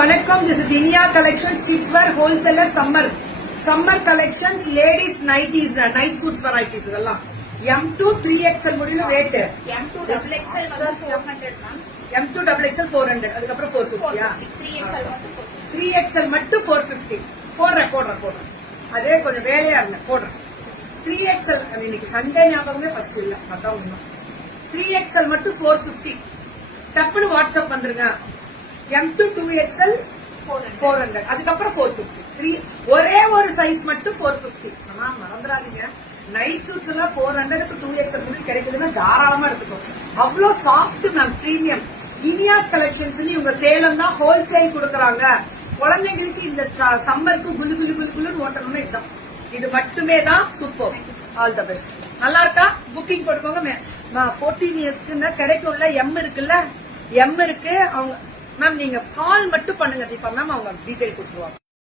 வணக்கம். This is Inia Collections, kids wear wholesaler summer collections, ladies nighties, night suits varieties இதெல்லாம் M2 3XL முடியல weight M2 double XL வந்து 400 ma'am. M2 double XL 400 அதுக்கு அப்புறம் 450 3XL மட்டும் 450 போடுறேன் அதே கொஞ்சம் வேலையா இல்ல போடுறேன் 3XL இன்னைக்கு சண்டே ஞாபகமே ஃபர்ஸ்ட் இல்ல அதான் ஒண்ணும் 3XL மட்டும் 450 டப்புனு வாட்ஸ்அப் வந்துருங்க. M2 2XL 400 அதுக்கப்புறம் 450 ஒரே ஒரு சைஸ் மட்டும் 450 மறந்துடாதீங்க. நைட் சூட்ஸ் எல்லாம் 400க்கு 2XL முடிவு கிடைக்குதுன்னா தாராளமா எடுத்துக்கோங்க. அவ்வளவு soft ma'am, premium. Iniya's collections இவங்க சேலம் தான் ஹோல்சேல் கொடுக்கறாங்க. குழந்தைங்களுக்கு இந்த சம்மருக்கு குளு குளு குளு குளுன்னு ஓட்டணும்னு இதுதான். இது மட்டுமே தான் சூப்பர். All the best. நல்லா இருக்கா? புக்கிங் போட்டுக்கோங்க. 14 இயர்ஸ்க்கு கிடைக்கும்ல. M இருக்குல்ல, M இருக்கு. அவங்க மேம் நீங்க கால் மட்டும் பண்ணுங்க தீபா மேம், அவங்க டீடைல் கொடுத்துருவாங்க.